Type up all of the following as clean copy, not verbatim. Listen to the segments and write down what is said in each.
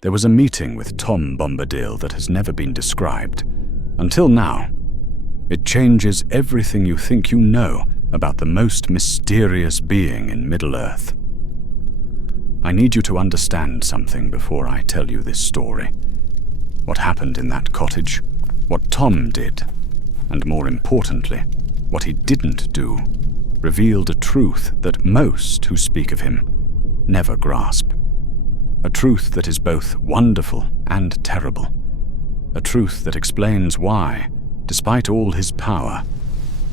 There was a meeting with Tom Bombadil that has never been described. Until now. It changes everything you think you know about the most mysterious being in Middle-earth. I need you to understand something before I tell you this story. What happened in that cottage, what Tom did, and more importantly, what he didn't do, revealed a truth that most who speak of him never grasp. A truth that is both wonderful and terrible. A truth that explains why, despite all his power,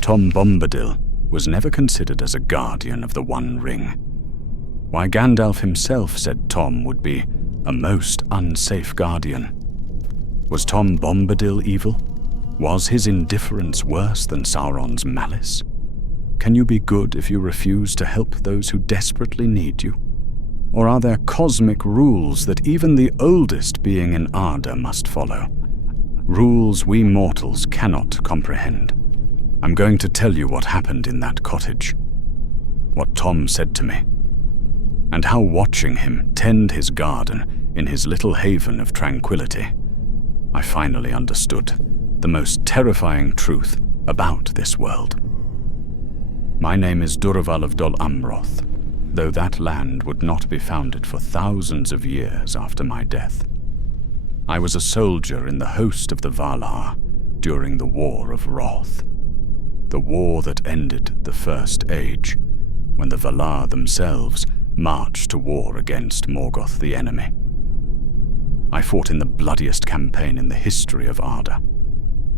Tom Bombadil was never considered as a guardian of the One Ring. Why Gandalf himself said Tom would be a most unsafe guardian. Was Tom Bombadil evil? Was his indifference worse than Sauron's malice? Can you be good if you refuse to help those who desperately need you? Or are there cosmic rules that even the oldest being in Arda must follow? Rules we mortals cannot comprehend. I'm going to tell you what happened in that cottage. What Tom said to me. And how watching him tend his garden in his little haven of tranquility, I finally understood the most terrifying truth about this world. My name is Durval of Dol Amroth, though that land would not be founded for thousands of years after my death. I was a soldier in the host of the Valar during the War of Wrath, the war that ended the First Age, when the Valar themselves marched to war against Morgoth the enemy. I fought in the bloodiest campaign in the history of Arda.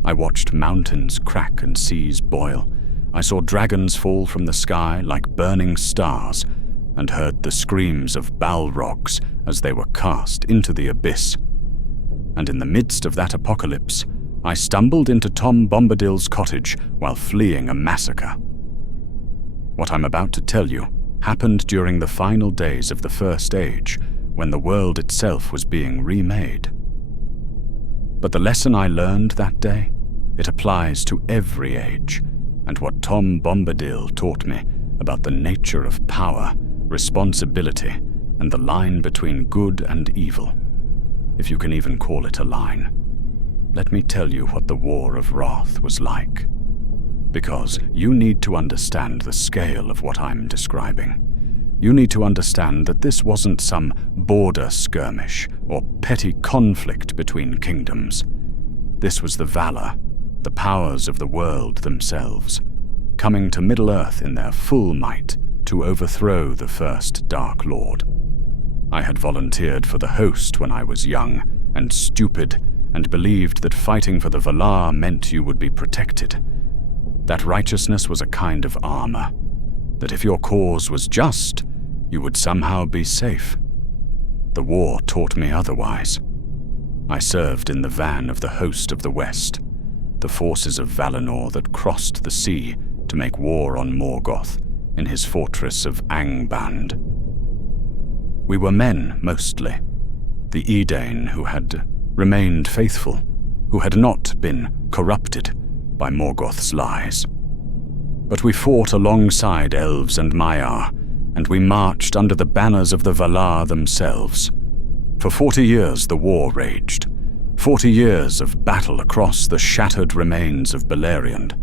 I watched mountains crack and seas boil. I saw dragons fall from the sky like burning stars, and heard the screams of Balrogs as they were cast into the abyss. And in the midst of that apocalypse, I stumbled into Tom Bombadil's cottage while fleeing a massacre. What I'm about to tell you happened during the final days of the First Age, when the world itself was being remade. But the lesson I learned that day, it applies to every age, and what Tom Bombadil taught me about the nature of power, responsibility, and the line between good and evil, if you can even call it a line. Let me tell you what the War of Wrath was like, because you need to understand the scale of what I'm describing. You need to understand that this wasn't some border skirmish or petty conflict between kingdoms. This was the Vala, the powers of the world themselves, coming to Middle-earth in their full might to overthrow the first Dark Lord. I had volunteered for the host when I was young and stupid, and believed that fighting for the Valar meant you would be protected. That righteousness was a kind of armor, that if your cause was just, you would somehow be safe. The war taught me otherwise. I served in the van of the host of the West, the forces of Valinor that crossed the sea to make war on Morgoth in his fortress of Angband. We were men, mostly, the Edain who had remained faithful, who had not been corrupted by Morgoth's lies. But we fought alongside Elves and Maia, and we marched under the banners of the Valar themselves. For 40 years the war raged, 40 years of battle across the shattered remains of Beleriand,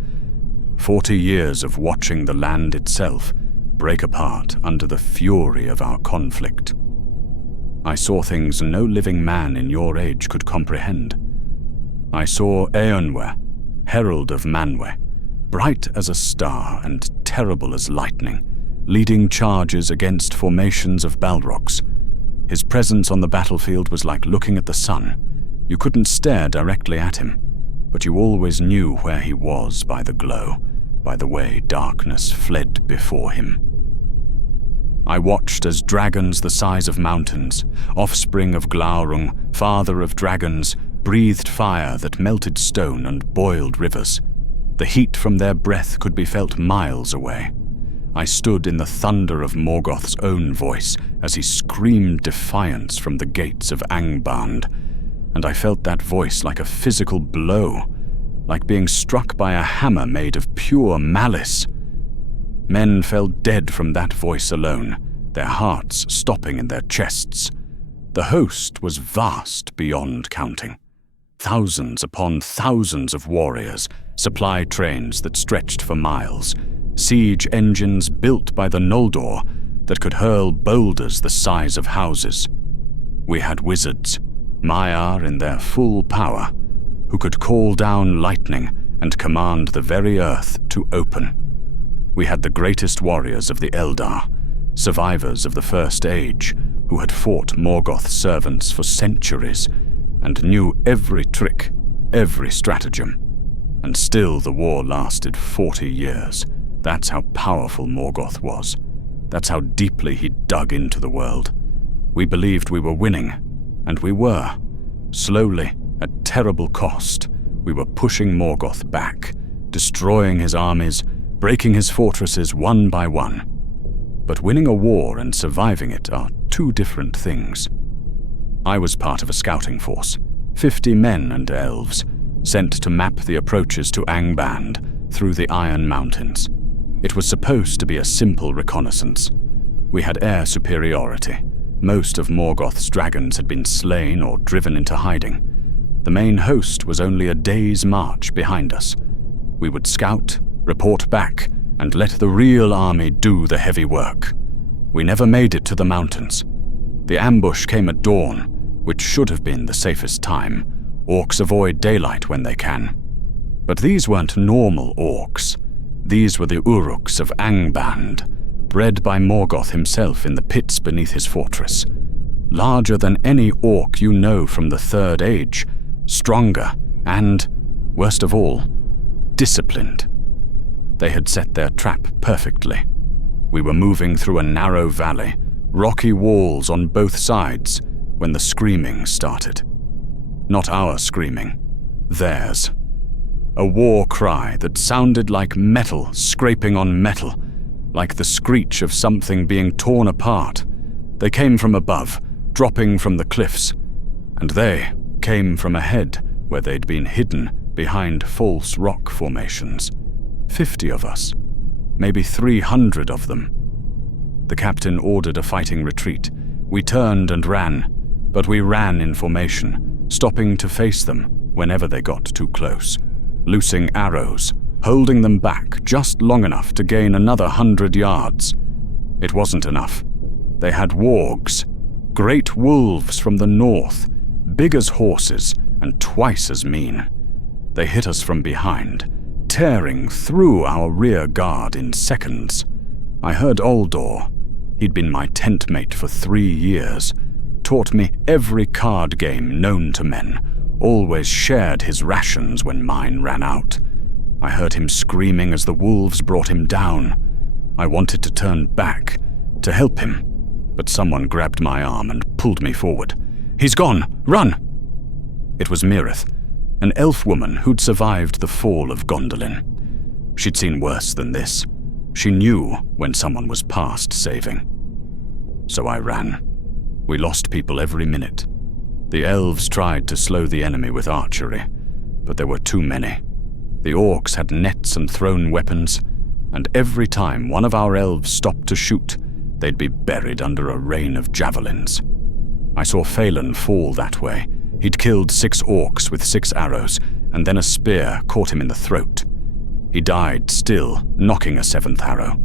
40 years of watching the land itself break apart under the fury of our conflict. I saw things no living man in your age could comprehend. I saw Eönwe, herald of Manwë, bright as a star and terrible as lightning, leading charges against formations of Balrogs. His presence on the battlefield was like looking at the sun. You couldn't stare directly at him, but you always knew where he was by the glow, by the way darkness fled before him. I watched as dragons the size of mountains, offspring of Glaurung, father of dragons, breathed fire that melted stone and boiled rivers. The heat from their breath could be felt miles away. I stood in the thunder of Morgoth's own voice as he screamed defiance from the gates of Angband, and I felt that voice like a physical blow, like being struck by a hammer made of pure malice. Men fell dead from that voice alone, their hearts stopping in their chests. The host was vast beyond counting. Thousands upon thousands of warriors, supply trains that stretched for miles, siege engines built by the Noldor that could hurl boulders the size of houses. We had wizards, Maia in their full power, who could call down lightning and command the very earth to open. We had the greatest warriors of the Eldar, survivors of the First Age, who had fought Morgoth's servants for centuries and knew every trick, every stratagem. And still the war lasted 40 years. That's how powerful Morgoth was. That's how deeply he dug into the world. We believed we were winning, and we were. Slowly, at terrible cost, we were pushing Morgoth back, destroying his armies, breaking his fortresses one by one. But winning a war and surviving it are two different things. I was part of a scouting force, 50 men and elves, sent to map the approaches to Angband through the Iron Mountains. It was supposed to be a simple reconnaissance. We had air superiority. Most of Morgoth's dragons had been slain or driven into hiding. The main host was only a day's march behind us. We would scout, report back, and let the real army do the heavy work. We never made it to the mountains. The ambush came at dawn, which should have been the safest time. Orcs avoid daylight when they can. But these weren't normal orcs. These were the Uruks of Angband, bred by Morgoth himself in the pits beneath his fortress. Larger than any orc you know from the Third Age, stronger and, worst of all, disciplined. They had set their trap perfectly. We were moving through a narrow valley, rocky walls on both sides, when the screaming started. Not our screaming, theirs. A war cry that sounded like metal scraping on metal, like the screech of something being torn apart. They came from above, dropping from the cliffs, and they came from ahead where they'd been hidden behind false rock formations. 50 of us, maybe 300 of them. The captain ordered a fighting retreat. We turned and ran, but we ran in formation, stopping to face them whenever they got too close, loosing arrows, holding them back just long enough to gain another 100 yards. It wasn't enough. They had wargs, great wolves from the north, big as horses and twice as mean. They hit us from behind, tearing through our rear guard in seconds. I heard Uldor. He'd been my tent mate for 3 years, taught me every card game known to men, always shared his rations when mine ran out. I heard him screaming as the wolves brought him down. I wanted to turn back, to help him, but someone grabbed my arm and pulled me forward. "He's gone! Run!" It was Mirith, an elf woman who'd survived the fall of Gondolin. She'd seen worse than this. She knew when someone was past saving. So I ran. We lost people every minute. The elves tried to slow the enemy with archery, but there were too many. The orcs had nets and thrown weapons, and every time one of our elves stopped to shoot, they'd be buried under a rain of javelins. I saw Phelan fall that way. He'd killed 6 orcs with 6 arrows, and then a spear caught him in the throat. He died still, knocking a 7th arrow.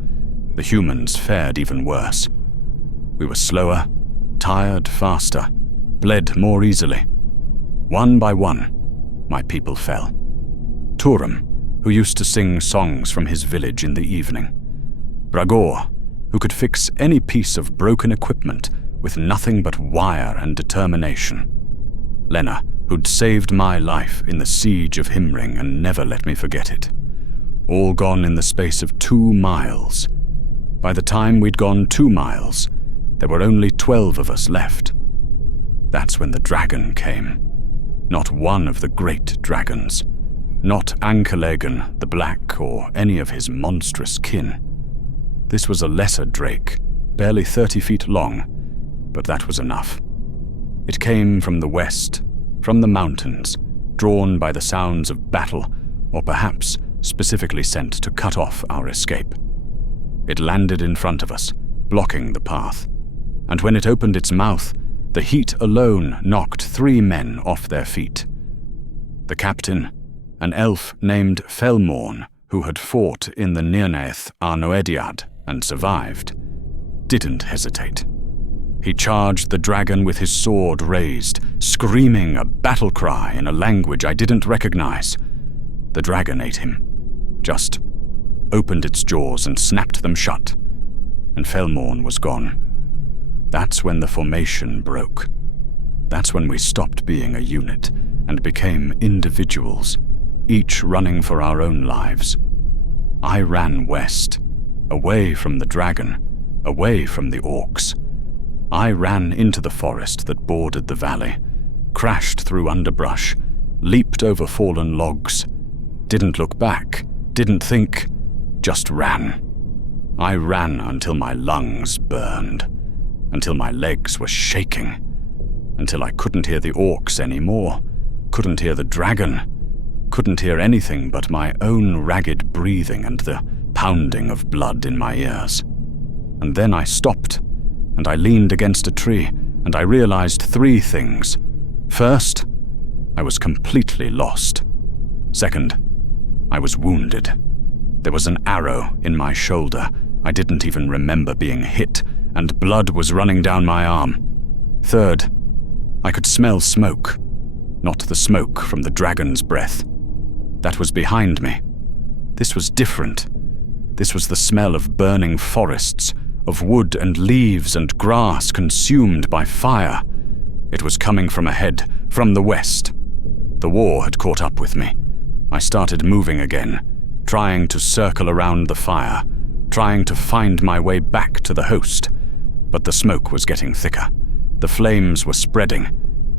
The humans fared even worse. We were slower, tired faster, bled more easily. One by one, my people fell. Turum, who used to sing songs from his village in the evening. Bragor, who could fix any piece of broken equipment with nothing but wire and determination. Lena, who'd saved my life in the siege of Himring and never let me forget it. All gone in the space of 2 miles. By the time we'd gone 2 miles, there were only 12 of us left. That's when the dragon came. Not one of the great dragons. Not Ankalagan the Black or any of his monstrous kin. This was a lesser drake, barely 30 feet long, but that was enough. It came from the west, from the mountains, drawn by the sounds of battle, or perhaps specifically sent to cut off our escape. It landed in front of us, blocking the path, and when it opened its mouth, The heat alone knocked 3 men off their feet. The captain, an elf named Felmorn, who had fought in the Nirnaeth Arnoediad and survived, didn't hesitate. He charged the dragon with his sword raised, screaming a battle cry in a language I didn't recognize. The dragon ate him, just opened its jaws and snapped them shut, and Felmorn was gone. That's when the formation broke. That's when we stopped being a unit and became individuals, each running for our own lives. I ran west, away from the dragon, away from the orcs. I ran into the forest that bordered the valley, crashed through underbrush, leaped over fallen logs, didn't look back, didn't think, just ran. I ran until my lungs burned, until my legs were shaking, until I couldn't hear the orcs anymore, couldn't hear the dragon, couldn't hear anything but my own ragged breathing and the pounding of blood in my ears. And then I stopped, and I leaned against a tree, and I realized 3 things. First, I was completely lost. Second, I was wounded. There was an arrow in my shoulder. I didn't even remember being hit, and blood was running down my arm. Third, I could smell smoke, not the smoke from the dragon's breath. That was behind me. This was different. This was the smell of burning forests, of wood and leaves and grass consumed by fire. It was coming from ahead, from the west. The war had caught up with me. I started moving again, trying to circle around the fire, trying to find my way back to the host. But the smoke was getting thicker. The flames were spreading,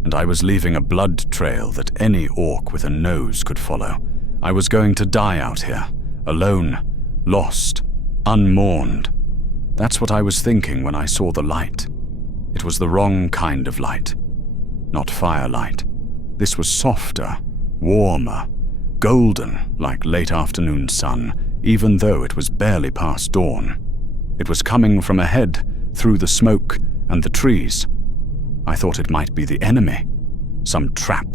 and I was leaving a blood trail that any orc with a nose could follow. I was going to die out here, alone, lost, unmourned. That's what I was thinking when I saw the light. It was the wrong kind of light. Not firelight. This was softer, warmer, golden like late afternoon sun, even though it was barely past dawn. It was coming from ahead, through the smoke and the trees. I thought it might be the enemy. Some trap,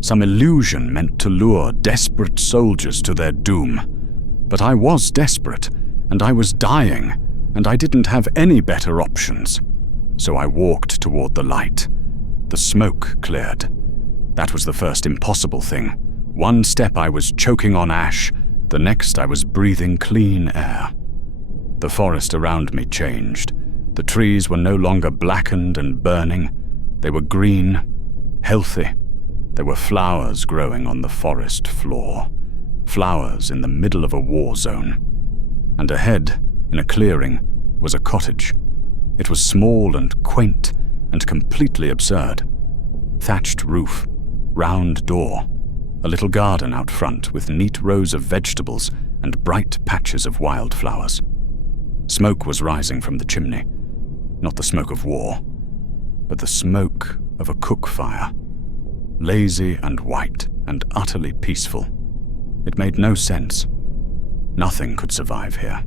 some illusion meant to lure desperate soldiers to their doom. But I was desperate, and I was dying, and I didn't have any better options. So I walked toward the light. The smoke cleared. That was the first impossible thing. One step I was choking on ash, the next I was breathing clean air. The forest around me changed. The trees were no longer blackened and burning. They were green, healthy. There were flowers growing on the forest floor. Flowers in the middle of a war zone. And ahead, in a clearing, was a cottage. It was small and quaint and completely absurd. Thatched roof, round door, a little garden out front with neat rows of vegetables and bright patches of wildflowers. Smoke was rising from the chimney. Not the smoke of war, but the smoke of a cook fire. Lazy and white and utterly peaceful. It made no sense. Nothing could survive here.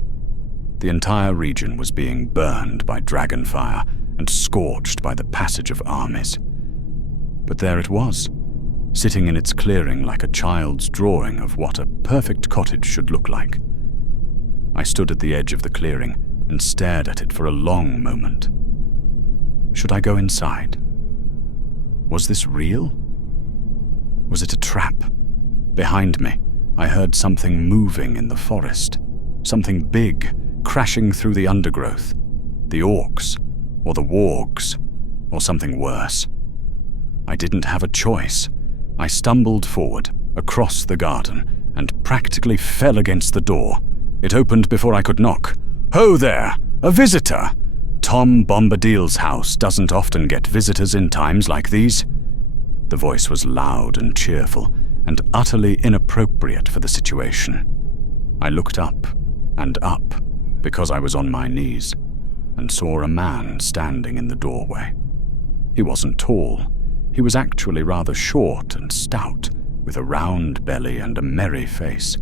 The entire region was being burned by dragonfire and scorched by the passage of armies. But there it was, sitting in its clearing like a child's drawing of what a perfect cottage should look like. I stood at the edge of the clearing and stared at it for a long moment. Should I go inside? Was this real? Was it a trap? Behind me, I heard something moving in the forest. Something big, crashing through the undergrowth. The orcs, or the wargs, or something worse. I didn't have a choice. I stumbled forward, across the garden, and practically fell against the door. It opened before I could knock. "Ho there! A visitor! Tom Bombadil's house doesn't often get visitors in times like these." The voice was loud and cheerful, and utterly inappropriate for the situation. I looked up, because I was on my knees, and saw a man standing in the doorway. He wasn't tall. He was actually rather short and stout, with a round belly and a merry face.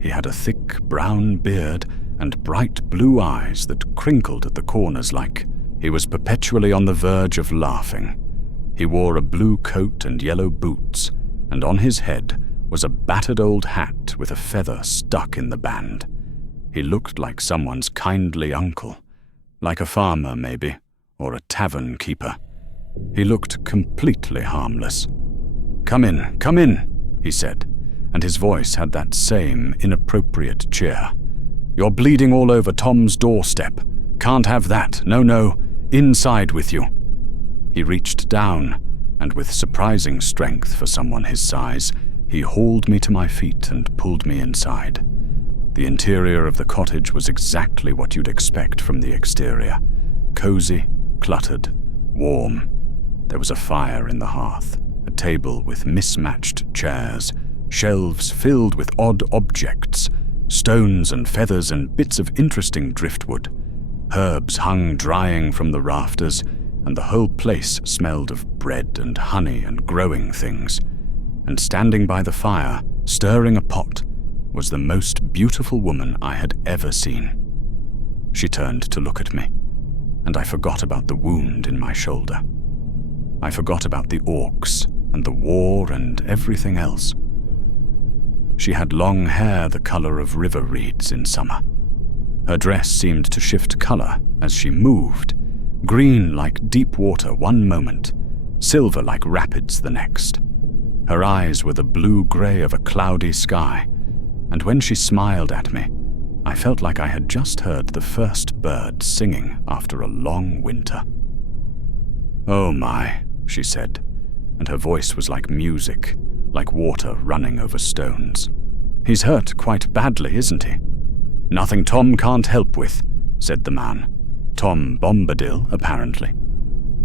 He had a thick brown beard and bright blue eyes that crinkled at the corners like He was perpetually on the verge of laughing. He wore a blue coat and yellow boots, and on his head was a battered old hat with a feather stuck in the band. He looked like someone's kindly uncle, like a farmer maybe, or a tavern keeper. He looked completely harmless. Come in," he said, and his voice had that same inappropriate cheer. "You're bleeding all over Tom's doorstep. Can't have that. No, inside with you." He reached down, and with surprising strength for someone his size, he hauled me to my feet and pulled me inside. The interior of the cottage was exactly what you'd expect from the exterior. Cozy, cluttered, warm. There was a fire in the hearth, a table with mismatched chairs, shelves filled with odd objects, stones and feathers and bits of interesting driftwood. Herbs hung drying from the rafters, and the whole place smelled of bread and honey and growing things. And standing by the fire, stirring a pot, was the most beautiful woman I had ever seen. She turned to look at me, and I forgot about the wound in my shoulder. I forgot about the orcs and the war and everything else. She had long hair the color of river reeds in summer. Her dress seemed to shift color as she moved, green like deep water one moment, silver like rapids the next. Her eyes were the blue-gray of a cloudy sky, and when she smiled at me, I felt like I had just heard the first bird singing after a long winter. "Oh my," she said, and her voice was like music, like water running over stones. "He's hurt quite badly, isn't he?" "Nothing Tom can't help with," said the man. Tom Bombadil, apparently.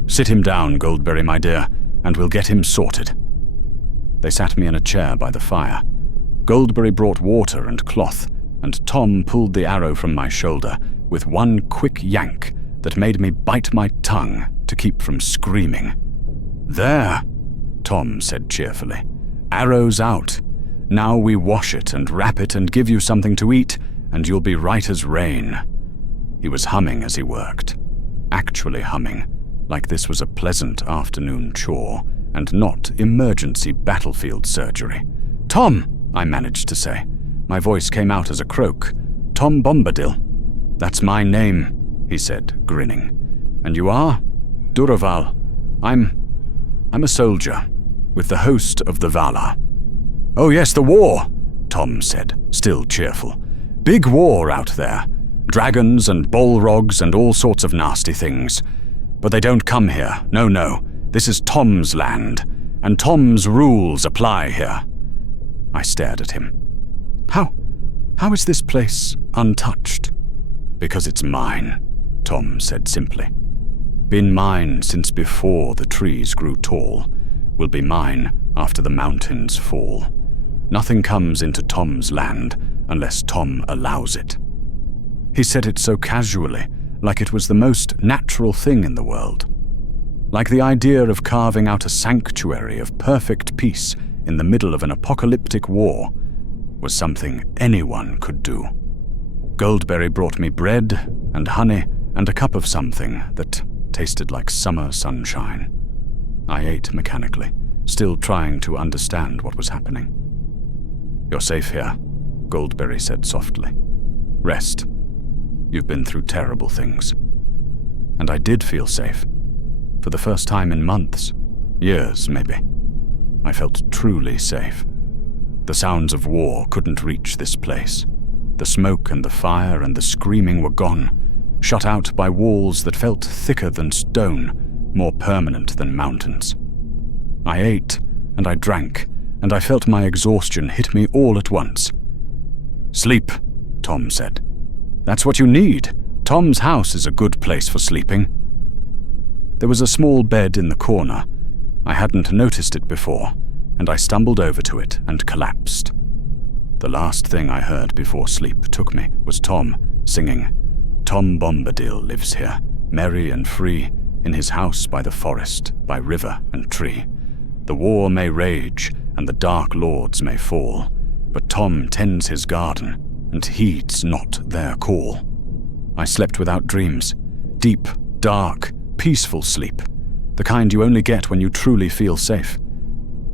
"Sit him down, Goldberry, my dear, and we'll get him sorted." They sat me in a chair by the fire. Goldberry brought water and cloth, and Tom pulled the arrow from my shoulder with one quick yank that made me bite my tongue to keep from screaming. "There," Tom said cheerfully. "Arrow's out. Now we wash it and wrap it and give you something to eat, and you'll be right as rain." He was humming as he worked. Actually humming, like this was a pleasant afternoon chore and not emergency battlefield surgery. "Tom," I managed to say. My voice came out as a croak. "Tom Bombadil." "That's my name," he said, grinning. "And you are?" "Duraval. I'm a soldier, with the host of the Vala." "Oh yes, the war," Tom said, still cheerful. "Big war out there. Dragons and bolrogs and all sorts of nasty things. But they don't come here. No. This is Tom's land, and Tom's rules apply here." I stared at him. How is this place untouched?" "Because it's mine," Tom said simply. "Been mine since before the trees grew tall. Will be mine after the mountains fall. Nothing comes into Tom's land unless Tom allows it." He said it so casually, like it was the most natural thing in the world. Like the idea of carving out a sanctuary of perfect peace in the middle of an apocalyptic war was something anyone could do. Goldberry brought me bread and honey and a cup of something that tasted like summer sunshine. I ate mechanically, still trying to understand what was happening. "You're safe here," Goldberry said softly. "Rest. You've been through terrible things." And I did feel safe. For the first time in months, years maybe. I felt truly safe. The sounds of war couldn't reach this place. The smoke and the fire and the screaming were gone, shut out by walls that felt thicker than stone, more permanent than mountains. I ate, and I drank, and I felt my exhaustion hit me all at once. "Sleep," Tom said. "That's what you need. Tom's house is a good place for sleeping." There was a small bed in the corner. I hadn't noticed it before, and I stumbled over to it and collapsed. The last thing I heard before sleep took me was Tom singing, "Tom Bombadil lives here, merry and free, in his house by the forest, by river and tree. The war may rage, and the dark lords may fall, but Tom tends his garden, and heeds not their call." I slept without dreams, deep, dark, peaceful sleep, the kind you only get when you truly feel safe.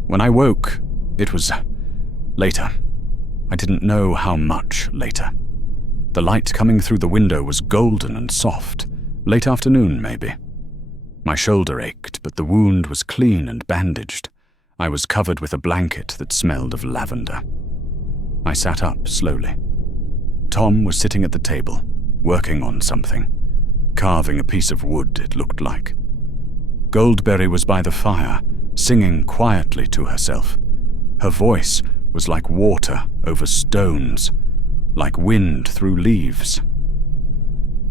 When I woke, it was later. I didn't know how much later. The light coming through the window was golden and soft, late afternoon maybe. My shoulder ached, but the wound was clean and bandaged. I was covered with a blanket that smelled of lavender. I sat up slowly. Tom was sitting at the table, working on something, carving a piece of wood, it looked like. Goldberry was by the fire, singing quietly to herself. Her voice was like water over stones, like wind through leaves.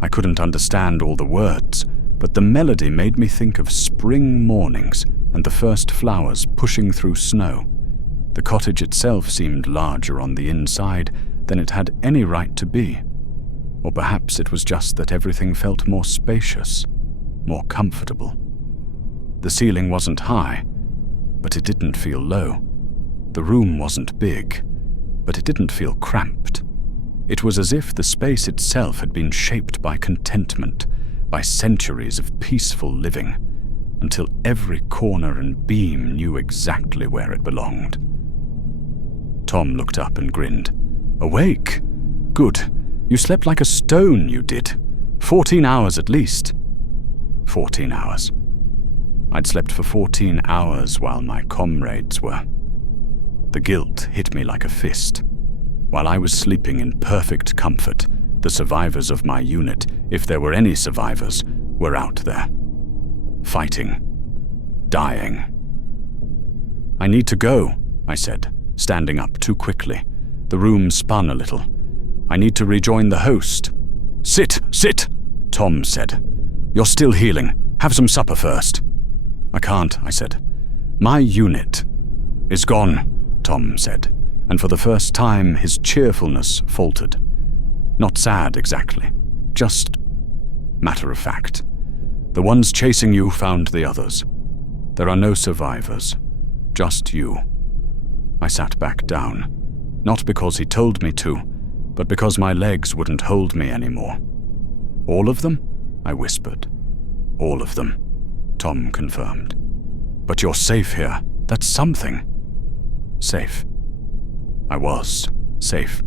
I couldn't understand all the words, but the melody made me think of spring mornings and the first flowers pushing through snow. The cottage itself seemed larger on the inside than it had any right to be. Or perhaps it was just that everything felt more spacious, more comfortable. The ceiling wasn't high, but it didn't feel low. The room wasn't big, but it didn't feel cramped. It was as if the space itself had been shaped by contentment, by centuries of peaceful living, until every corner and beam knew exactly where it belonged. Tom looked up and grinned. "Awake? Good. You slept like a stone, you did. 14 hours at least." 14 hours. I'd slept for 14 hours while my comrades were. The guilt hit me like a fist. While I was sleeping in perfect comfort, the survivors of my unit, if there were any survivors, were out there. Fighting. Dying. "I need to go," I said, standing up too quickly. The room spun a little. "I need to rejoin the host." Sit, Tom said. "You're still healing. Have some supper first." "I can't," I said. "My unit is gone," Tom said, and for the first time his cheerfulness faltered. Not sad exactly, just matter of fact. "The ones chasing you found the others. There are no survivors, just you." I sat back down, not because he told me to, but because my legs wouldn't hold me anymore. "All of them?" I whispered. "All of them," Tom confirmed. "But you're safe here. That's something." Safe. I was safe,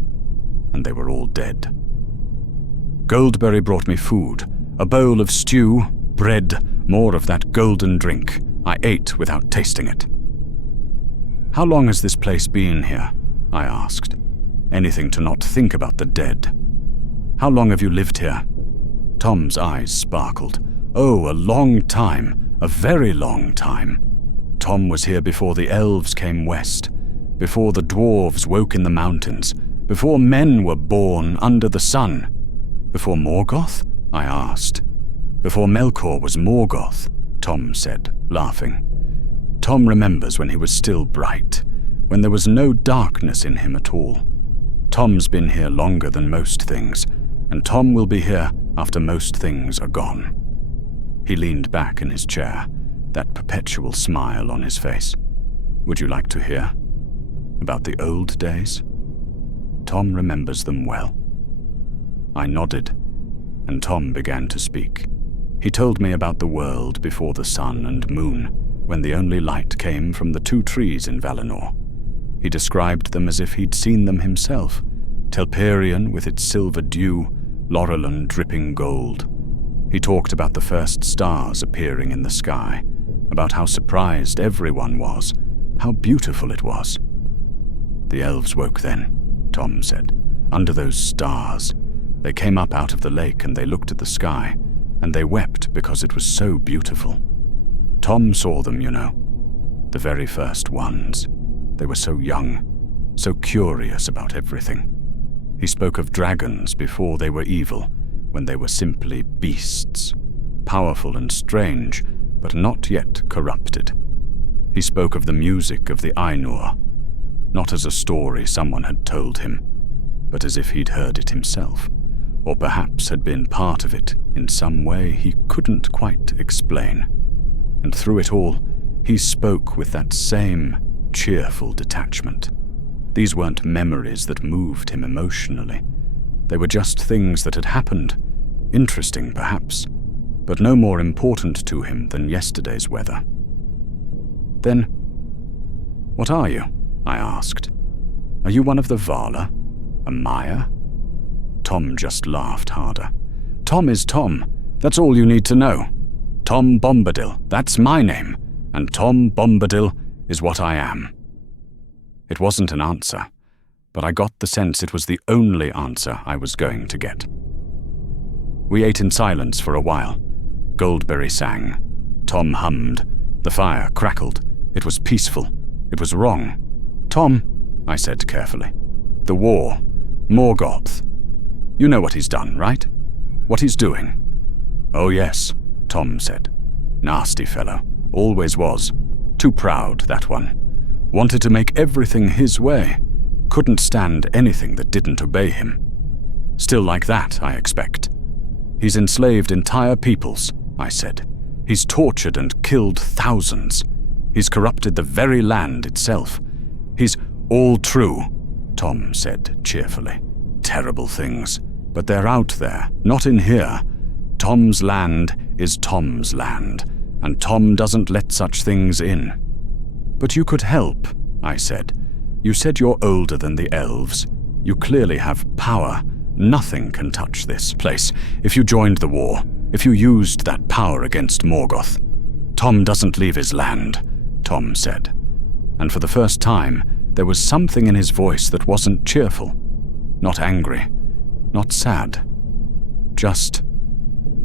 and they were all dead. Goldberry brought me food, a bowl of stew, bread, more of that golden drink. I ate without tasting it. "How long has this place been here?" I asked. Anything to not think about the dead. "How long have you lived here?" Tom's eyes sparkled. "Oh, a long time, a very long time. Tom was here before the Elves came west, before the dwarves woke in the mountains, before men were born under the sun." "Before Morgoth?" I asked. "Before Melkor was Morgoth," Tom said, laughing. Tom remembers when he was still bright, when there was no darkness in him at all. Tom's been here longer than most things, and Tom will be here after most things are gone. He leaned back in his chair, that perpetual smile on his face. "Would you like to hear about the old days?" Tom remembers them well. I nodded, and Tom began to speak. He told me about the world before the sun and moon, when the only light came from the 2 trees in Valinor. He described them as if he'd seen them himself, Telperion with its silver dew, Lorelin dripping gold. He talked about the first stars appearing in the sky, about how surprised everyone was, how beautiful it was. "The elves woke then," Tom said, "under those stars. They came up out of the lake and they looked at the sky, and they wept because it was so beautiful. Tom saw them, you know, the very first ones. They were so young, so curious about everything. He spoke of dragons before they were evil, when they were simply beasts, powerful and strange, but not yet corrupted. He spoke of the music of the Ainur, not as a story someone had told him, but as if he'd heard it himself, or perhaps had been part of it in some way he couldn't quite explain. And through it all, he spoke with that same cheerful detachment. These weren't memories that moved him emotionally. They were just things that had happened, interesting perhaps, but no more important to him than yesterday's weather. "Then, what are you?" I asked. "Are you one of the Vala? A Maia?" Tom just laughed harder. "Tom is Tom. That's all you need to know. Tom Bombadil, that's my name, and Tom Bombadil is what I am." It wasn't an answer, but I got the sense it was the only answer I was going to get. We ate in silence for a while. Goldberry sang. Tom hummed. The fire crackled. It was peaceful. It was wrong. "Tom," I said carefully, "the war, Morgoth. You know what he's done, right? What he's doing?" "Oh yes," Tom said. "Nasty fellow. Always was. Too proud, that one. Wanted to make everything his way. Couldn't stand anything that didn't obey him. Still like that, I expect. He's enslaved entire peoples," I said. "He's tortured and killed thousands. He's corrupted the very land itself. He's all true," Tom said cheerfully. "Terrible things. But they're out there, not in here. Tom's land is Tom's land, and Tom doesn't let such things in." "But you could help," I said. "You said you're older than the Elves. You clearly have power. Nothing can touch this place. If you joined the war, if you used that power against Morgoth." "Tom doesn't leave his land," Tom said. And for the first time, there was something in his voice that wasn't cheerful. Not angry. Not sad. Just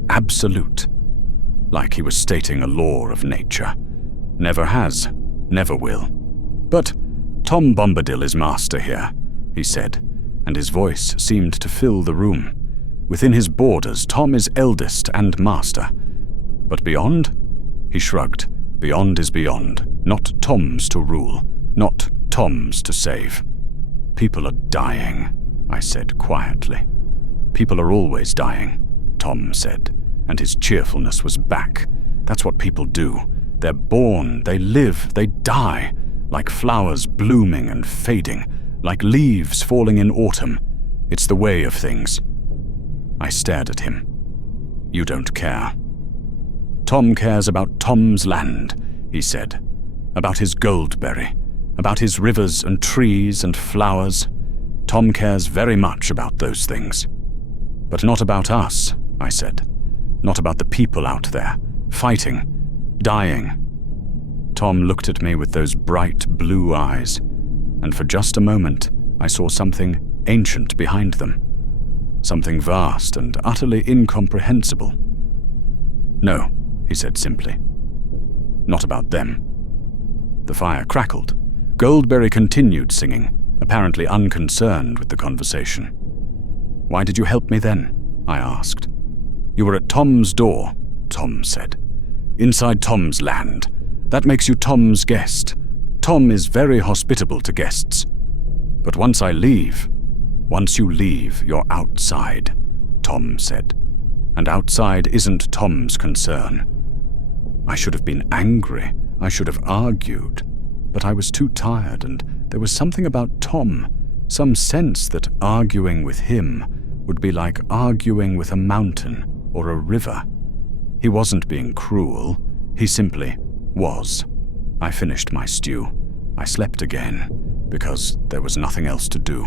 absolute. Like he was stating a law of nature. Never has, never will. "But Tom Bombadil is master here," he said, and his voice seemed to fill the room. "Within his borders, Tom is eldest and master. But beyond?" He shrugged. "Beyond is beyond. Not Tom's to rule. Not Tom's to save." "People are dying," I said quietly. "People are always dying," Tom said, and his cheerfulness was back. "That's what people do. They're born, they live, they die, like flowers blooming and fading, like leaves falling in autumn. It's the way of things." I stared at him. "You don't care." "Tom cares about Tom's land," he said. "About his Goldberry, about his rivers and trees and flowers. Tom cares very much about those things. But not about us," I said. "Not about the people out there, fighting, dying." Tom looked at me with those bright blue eyes, and for just a moment I saw something ancient behind them. Something vast and utterly incomprehensible. "No," he said simply. "Not about them." The fire crackled. Goldberry continued singing, apparently unconcerned with the conversation. "Why did you help me then?" I asked. "You were at Tom's door," Tom said. "Inside Tom's land. That makes you Tom's guest. Tom is very hospitable to guests. But once you leave, you're outside," Tom said. "And outside isn't Tom's concern." I should have been angry. I should have argued. But I was too tired, and there was something about Tom, some sense that arguing with him would be like arguing with a mountain or a river. He wasn't being cruel. He simply was. I finished my stew. I slept again, because there was nothing else to do.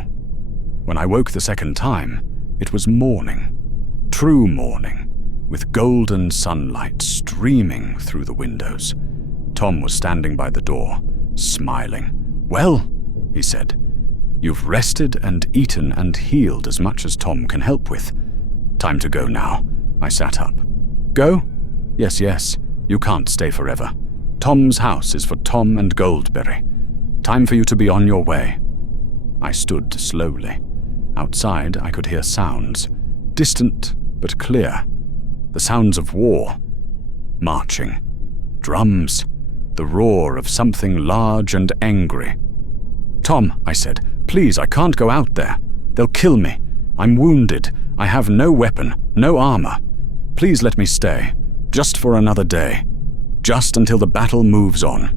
When I woke the second time, it was morning. True morning, with golden sunlight streaming through the windows. Tom was standing by the door, smiling. "Well," he said, "you've rested and eaten and healed as much as Tom can help with. Time to go now." I sat up. "Go? Yes, you can't stay forever. Tom's house is for Tom and Goldberry. Time for you to be on your way." I stood slowly. Outside I could hear sounds, distant but clear. The sounds of war. Marching. Drums. The roar of something large and angry. "Tom," I said, "please, I can't go out there. They'll kill me. I'm wounded. I have no weapon, no armor. Please let me stay. Just for another day. Just until the battle moves on."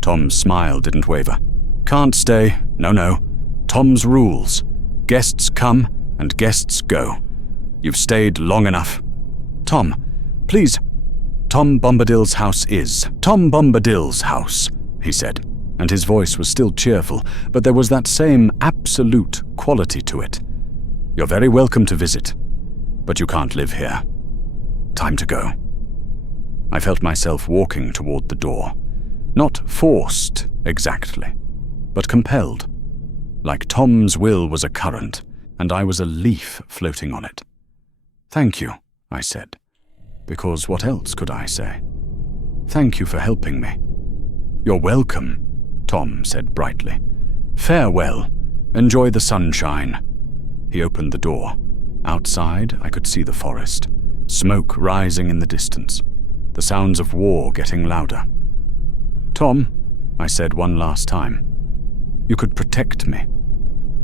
Tom's smile didn't waver. "Can't stay. No. Tom's rules. Guests come and guests go. You've stayed long enough." "Tom, Please, Tom Bombadil's house is Tom Bombadil's house, he said, and his voice was still cheerful, but there was that same absolute quality to it. You're very welcome to visit, but you can't live here. Time to go. I felt myself walking toward the door, not forced exactly, but compelled, like Tom's will was a current, and I was a leaf floating on it. Thank you, I said, because what else could I say? Thank you for helping me. You're welcome, Tom said brightly. Farewell. Enjoy the sunshine. He opened the door. Outside, I could see the forest, smoke rising in the distance, the sounds of war getting louder. Tom, I said one last time, you could protect me.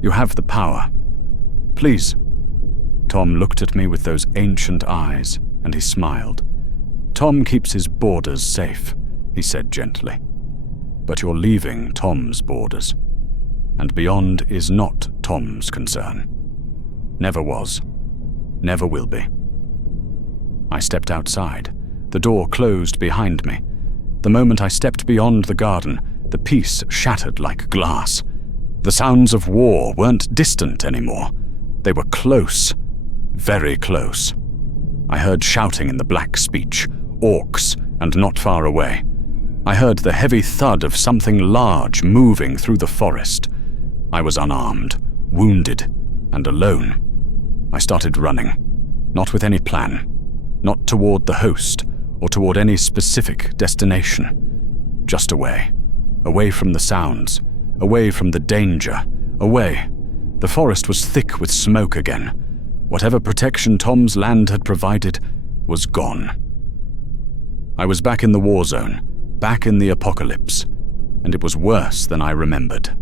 You have the power. Please. Tom looked at me with those ancient eyes, and he smiled. Tom keeps his borders safe, he said gently. But you're leaving Tom's borders, and beyond is not Tom's concern. Never was. Never will be. I stepped outside. The door closed behind me. The moment I stepped beyond the garden, the peace shattered like glass. The sounds of war weren't distant anymore. They were close. Very close. I heard shouting in the black speech, orcs, and not far away. I heard the heavy thud of something large moving through the forest. I was unarmed, wounded, and alone. I started running, not with any plan, not toward the host or toward any specific destination. Just away. Away from the sounds, away from the danger, away. The forest was thick with smoke again. Whatever protection Tom's land had provided was gone. I was back in the war zone, back in the apocalypse, and it was worse than I remembered.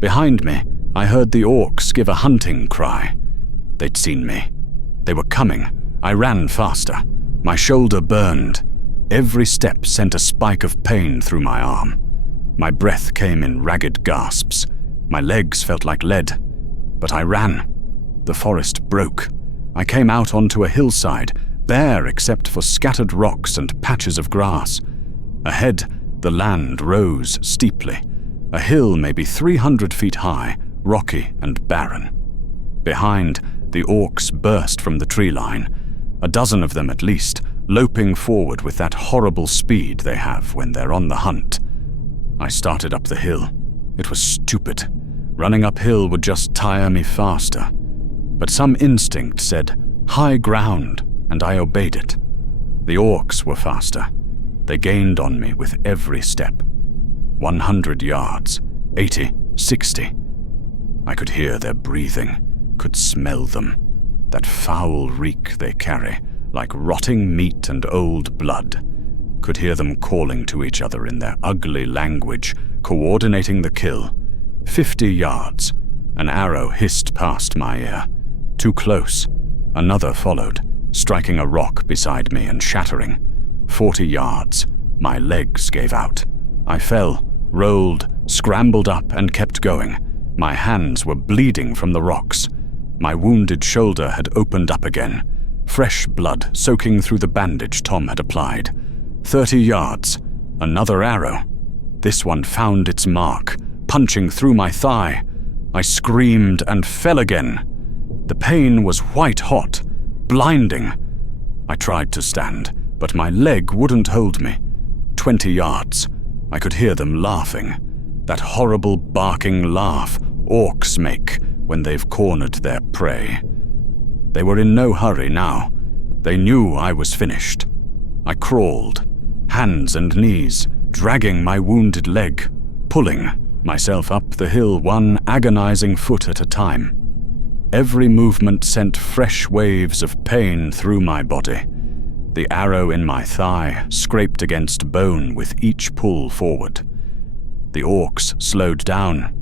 Behind me, I heard the orcs give a hunting cry. They'd seen me. They were coming. I ran faster. My shoulder burned. Every step sent a spike of pain through my arm. My breath came in ragged gasps. My legs felt like lead. But I ran. The forest broke. I came out onto a hillside, bare except for scattered rocks and patches of grass. Ahead, the land rose steeply. A hill maybe 300 feet high, rocky and barren. Behind, the orcs burst from the tree line, a dozen of them at least, loping forward with that horrible speed they have when they're on the hunt. I started up the hill. It was stupid. Running uphill would just tire me faster. But some instinct said, high ground, and I obeyed it. The orcs were faster. They gained on me with every step. 100 yards, 80, 60. I could hear their breathing, could smell them. That foul reek they carry, like rotting meat and old blood. Could hear them calling to each other in their ugly language, coordinating the kill. 50 yards. An arrow hissed past my ear. Too close. Another followed, striking a rock beside me and shattering. 40 yards. My legs gave out. I fell, rolled, scrambled up, and kept going. My hands were bleeding from the rocks. My wounded shoulder had opened up again. Fresh blood soaking through the bandage Tom had applied. 30 yards. Another arrow. This one found its mark, punching through my thigh. I screamed and fell again. The pain was white hot, blinding. I tried to stand, but my leg wouldn't hold me. 20 yards. I could hear them laughing. That horrible barking laugh orcs make when they've cornered their prey. They were in no hurry now. They knew I was finished. I crawled, hands and knees, dragging my wounded leg, pulling myself up the hill one agonizing foot at a time. Every movement sent fresh waves of pain through my body. The arrow in my thigh scraped against bone with each pull forward. The orcs slowed down.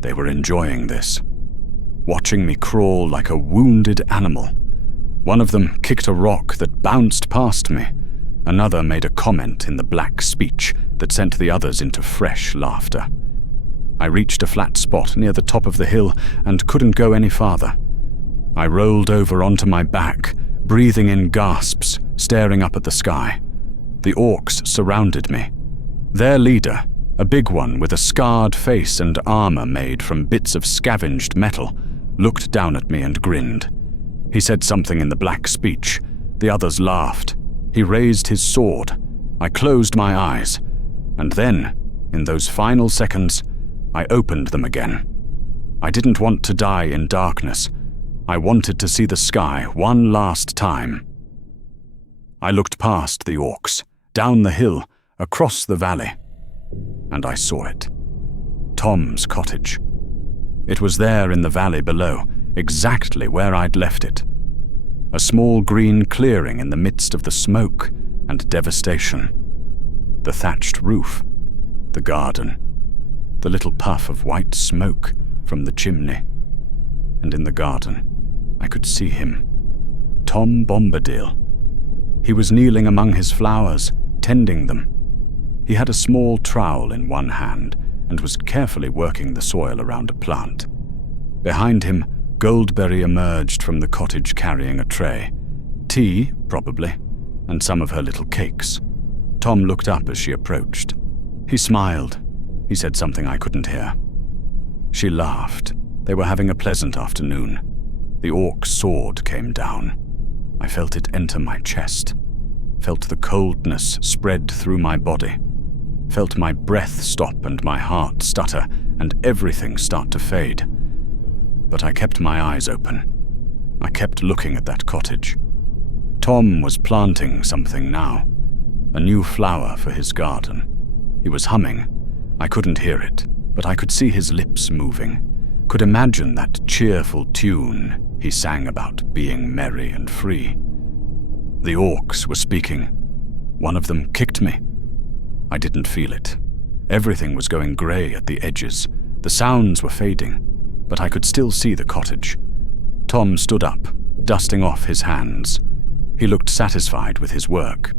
They were enjoying this, watching me crawl like a wounded animal. One of them kicked a rock that bounced past me. Another made a comment in the black speech that sent the others into fresh laughter. I reached a flat spot near the top of the hill and couldn't go any farther. I rolled over onto my back, breathing in gasps, staring up at the sky. The orcs surrounded me. Their leader, a big one with a scarred face and armor made from bits of scavenged metal, looked down at me and grinned. He said something in the black speech. The others laughed. He raised his sword. I closed my eyes. And then, in those final seconds, I opened them again. I didn't want to die in darkness. I wanted to see the sky one last time. I looked past the orcs, down the hill, across the valley, and I saw it. Tom's cottage. It was there in the valley below, exactly where I'd left it. A small green clearing in the midst of the smoke and devastation. The thatched roof, the garden, the little puff of white smoke from the chimney. And in the garden, I could see him, Tom Bombadil. He was kneeling among his flowers, tending them. He had a small trowel in one hand and was carefully working the soil around a plant. Behind him, Goldberry emerged from the cottage carrying a tray. Tea, probably, and some of her little cakes. Tom looked up as she approached. He smiled. He said something I couldn't hear. She laughed. They were having a pleasant afternoon. The orc's sword came down. I felt it enter my chest. Felt the coldness spread through my body. Felt my breath stop and my heart stutter and everything start to fade. But I kept my eyes open. I kept looking at that cottage. Tom was planting something now. A new flower for his garden. He was humming. I couldn't hear it, but I could see his lips moving. Could imagine that cheerful tune he sang about being merry and free. The orcs were speaking. One of them kicked me. I didn't feel it. Everything was going grey at the edges. The sounds were fading, but I could still see the cottage. Tom stood up, dusting off his hands. He looked satisfied with his work.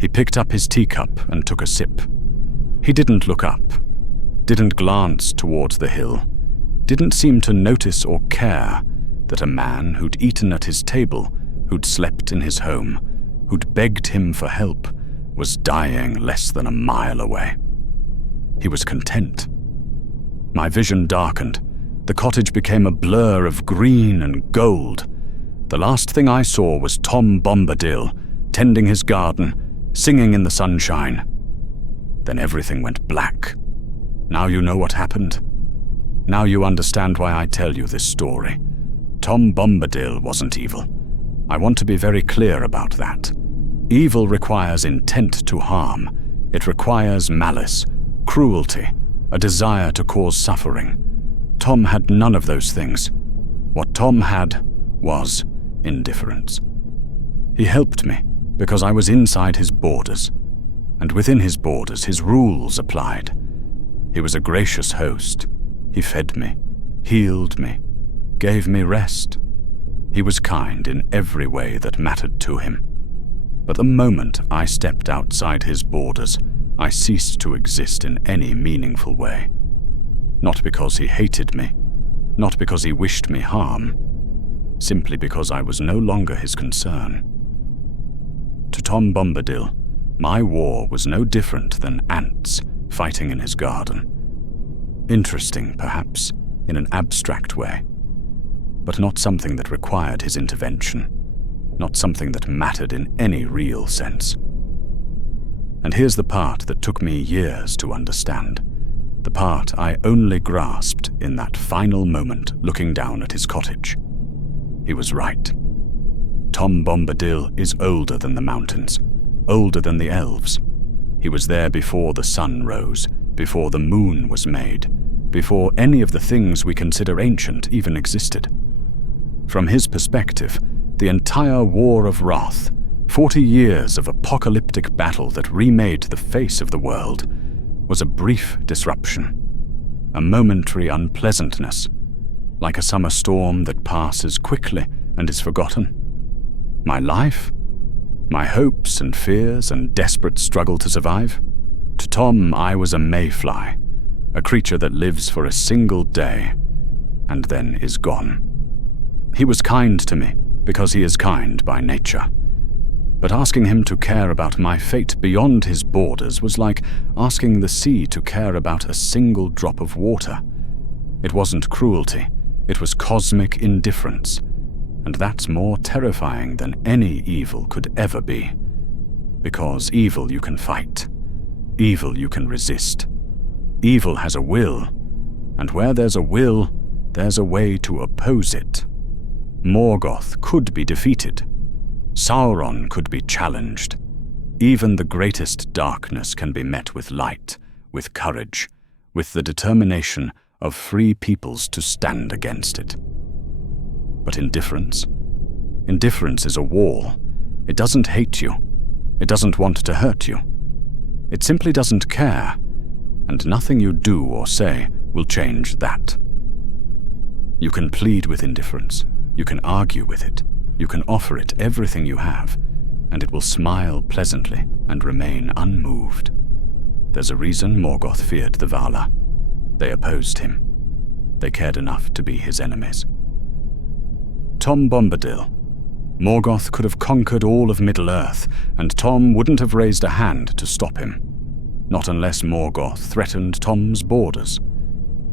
He picked up his teacup and took a sip. He didn't look up, didn't glance towards the hill, didn't seem to notice or care that a man who'd eaten at his table, who'd slept in his home, who'd begged him for help, was dying less than a mile away. He was content. My vision darkened. The cottage became a blur of green and gold. The last thing I saw was Tom Bombadil, tending his garden, singing in the sunshine. Then everything went black. Now you know what happened. Now you understand why I tell you this story. Tom Bombadil wasn't evil. I want to be very clear about that. Evil requires intent to harm. It requires malice, cruelty, a desire to cause suffering. Tom had none of those things. What Tom had was indifference. He helped me because I was inside his borders, and within his borders his rules applied. He was a gracious host. He fed me, healed me, gave me rest. He was kind in every way that mattered to him. But the moment I stepped outside his borders, I ceased to exist in any meaningful way. Not because he hated me, not because he wished me harm, simply because I was no longer his concern. To Tom Bombadil, my war was no different than ants fighting in his garden. Interesting, perhaps, in an abstract way, but not something that required his intervention, not something that mattered in any real sense. And here's the part that took me years to understand, the part I only grasped in that final moment looking down at his cottage. He was right. Tom Bombadil is older than the mountains, older than the elves. He was there before the sun rose, before the moon was made, before any of the things we consider ancient even existed. From his perspective, the entire War of Wrath, 40 years of apocalyptic battle that remade the face of the world, was a brief disruption, a momentary unpleasantness, like a summer storm that passes quickly and is forgotten. My life? My hopes and fears and desperate struggle to survive? To Tom, I was a mayfly, a creature that lives for a single day and then is gone. He was kind to me because he is kind by nature. But asking him to care about my fate beyond his borders was like asking the sea to care about a single drop of water. It wasn't cruelty, it was cosmic indifference, and that's more terrifying than any evil could ever be. Because evil you can fight, evil you can resist. Evil has a will, and where there's a will, there's a way to oppose it. Morgoth could be defeated. Sauron could be challenged. Even the greatest darkness can be met with light, with courage, with the determination of free peoples to stand against it. But indifference? Indifference is a wall. It doesn't hate you. It doesn't want to hurt you. It simply doesn't care, and nothing you do or say will change that. You can plead with indifference. You can argue with it. You can offer it everything you have, and it will smile pleasantly and remain unmoved. There's a reason Morgoth feared the Vala. They opposed him. They cared enough to be his enemies. Tom Bombadil. Morgoth could have conquered all of Middle-earth, and Tom wouldn't have raised a hand to stop him. Not unless Morgoth threatened Tom's borders.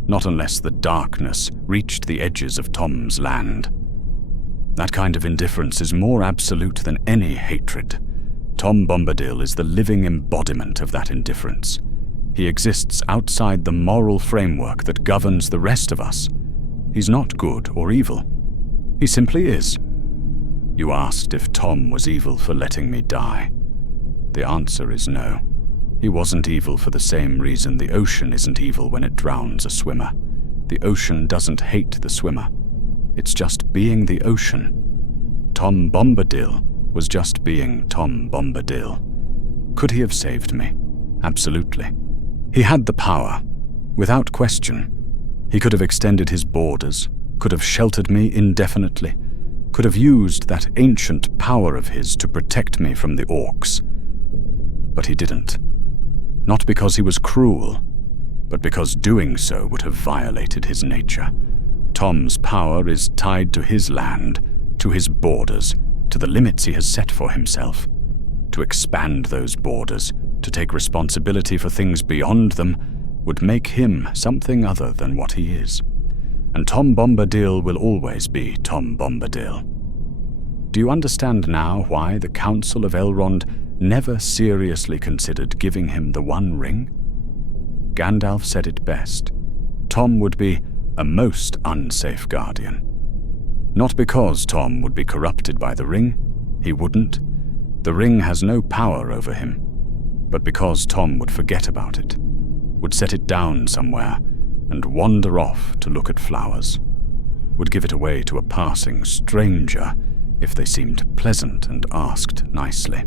Not unless the darkness reached the edges of Tom's land. That kind of indifference is more absolute than any hatred. Tom Bombadil is the living embodiment of that indifference. He exists outside the moral framework that governs the rest of us. He's not good or evil. He simply is. You asked if Tom was evil for letting me die. The answer is no. He wasn't evil for the same reason the ocean isn't evil when it drowns a swimmer. The ocean doesn't hate the swimmer. It's just being the ocean. Tom Bombadil was just being Tom Bombadil. Could he have saved me? Absolutely. He had the power, without question. He could have extended his borders, could have sheltered me indefinitely, could have used that ancient power of his to protect me from the orcs. But he didn't. Not because he was cruel, but because doing so would have violated his nature. Tom's power is tied to his land, to his borders, to the limits he has set for himself. To expand those borders, to take responsibility for things beyond them, would make him something other than what he is. And Tom Bombadil will always be Tom Bombadil. Do you understand now why the Council of Elrond never seriously considered giving him the One Ring? Gandalf said it best. Tom would be a most unsafe guardian. Not because Tom would be corrupted by the ring, he wouldn't. The ring has no power over him, but because Tom would forget about it, would set it down somewhere and wander off to look at flowers, would give it away to a passing stranger if they seemed pleasant and asked nicely.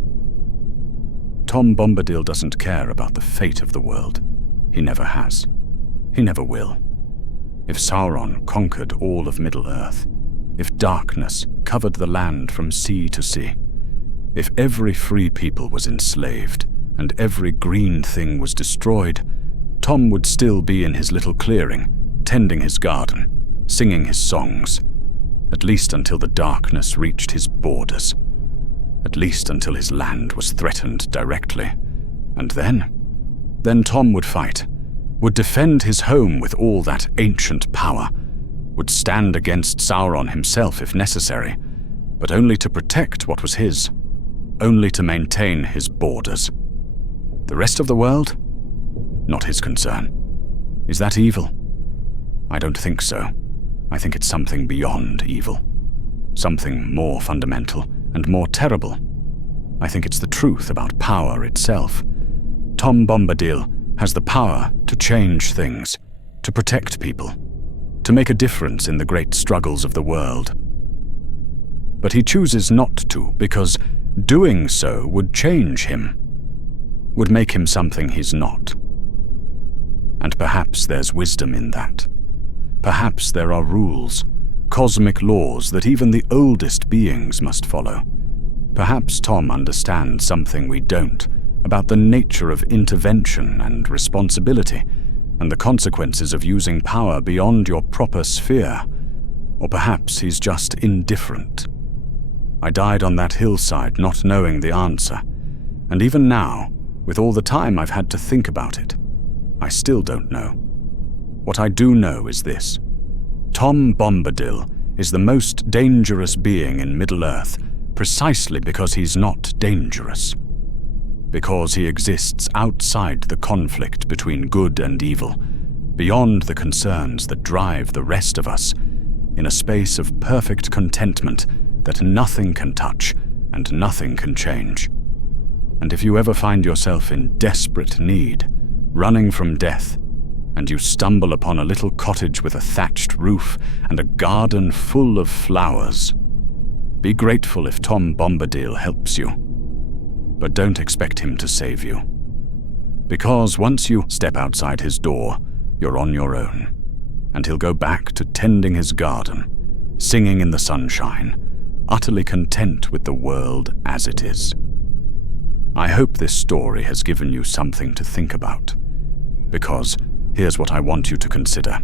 Tom Bombadil doesn't care about the fate of the world. He never has. He never will. If Sauron conquered all of Middle-earth, if darkness covered the land from sea to sea, if every free people was enslaved and every green thing was destroyed, Tom would still be in his little clearing, tending his garden, singing his songs, at least until the darkness reached his borders, at least until his land was threatened directly. And then Tom would fight, would defend his home with all that ancient power, would stand against Sauron himself if necessary, but only to protect what was his, only to maintain his borders. The rest of the world? Not his concern. Is that evil? I don't think so. I think it's something beyond evil. Something more fundamental and more terrible. I think it's the truth about power itself. Tom Bombadil has the power to change things, to protect people, to make a difference in the great struggles of the world. But he chooses not to because doing so would change him, would make him something he's not. And perhaps there's wisdom in that. Perhaps there are rules, cosmic laws that even the oldest beings must follow. Perhaps Tom understands something we don't about the nature of intervention and responsibility and the consequences of using power beyond your proper sphere. Or perhaps he's just indifferent. I died on that hillside not knowing the answer, and even now, with all the time I've had to think about it, I still don't know. What I do know is this. Tom Bombadil is the most dangerous being in Middle-earth precisely because he's not dangerous. Because he exists outside the conflict between good and evil, beyond the concerns that drive the rest of us, in a space of perfect contentment that nothing can touch and nothing can change. And if you ever find yourself in desperate need, running from death, and you stumble upon a little cottage with a thatched roof and a garden full of flowers, be grateful if Tom Bombadil helps you. But don't expect him to save you. Because once you step outside his door, you're on your own, and he'll go back to tending his garden, singing in the sunshine, utterly content with the world as it is. I hope this story has given you something to think about, because here's what I want you to consider.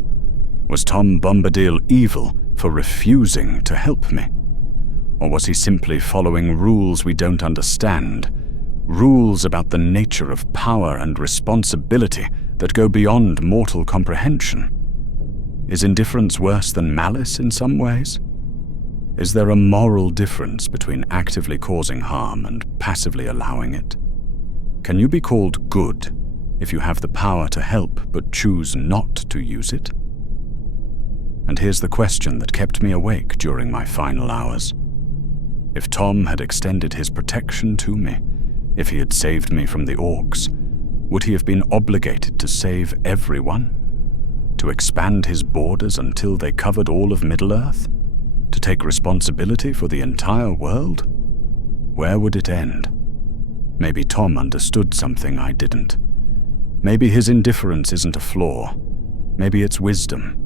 Was Tom Bombadil evil for refusing to help me? Or was he simply following rules we don't understand, rules about the nature of power and responsibility that go beyond mortal comprehension? Is indifference worse than malice in some ways? Is there a moral difference between actively causing harm and passively allowing it? Can you be called good if you have the power to help but choose not to use it? And here's the question that kept me awake during my final hours. If Tom had extended his protection to me, if he had saved me from the orcs, would he have been obligated to save everyone? To expand his borders until they covered all of Middle-earth? To take responsibility for the entire world? Where would it end? Maybe Tom understood something I didn't. Maybe his indifference isn't a flaw. Maybe it's wisdom.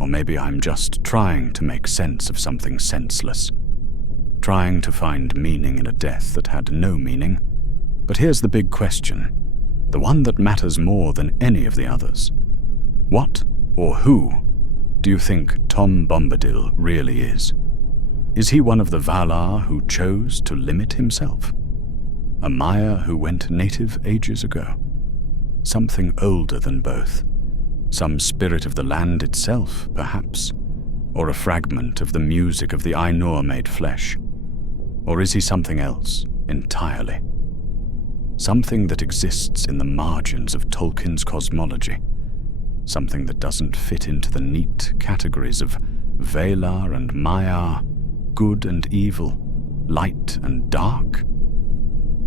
Or maybe I'm just trying to make sense of something senseless. Trying to find meaning in a death that had no meaning. But here's the big question, the one that matters more than any of the others. What or who do you think Tom Bombadil really is? Is he one of the Vala who chose to limit himself? A Maia who went native ages ago? Something older than both? Some spirit of the land itself, perhaps? Or a fragment of the music of the Ainur made flesh? Or is he something else entirely? Something that exists in the margins of Tolkien's cosmology. Something that doesn't fit into the neat categories of Vala and Maia, good and evil, light and dark.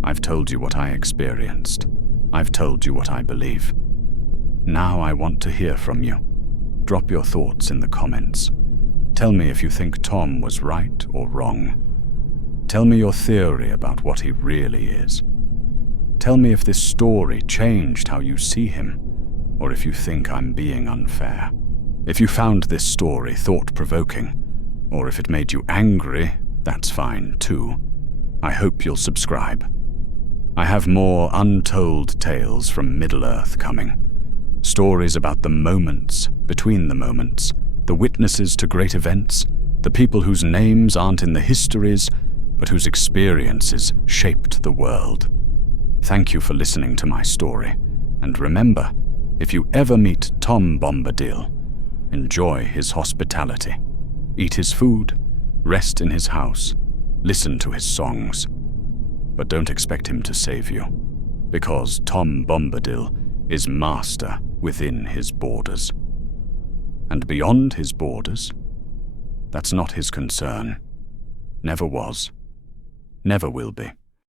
I've told you what I experienced. I've told you what I believe. Now I want to hear from you. Drop your thoughts in the comments. Tell me if you think Tom was right or wrong. Tell me your theory about what he really is. Tell me if this story changed how you see him, or if you think I'm being unfair. If you found this story thought-provoking, or if it made you angry, that's fine too. I hope you'll subscribe. I have more untold tales from Middle-earth coming. Stories about the moments between the moments, the witnesses to great events, the people whose names aren't in the histories, but whose experiences shaped the world. Thank you for listening to my story, and remember, if you ever meet Tom Bombadil, enjoy his hospitality. Eat his food, rest in his house, listen to his songs. But don't expect him to save you, because Tom Bombadil is master within his borders. And beyond his borders, that's not his concern. Never was. Never will be.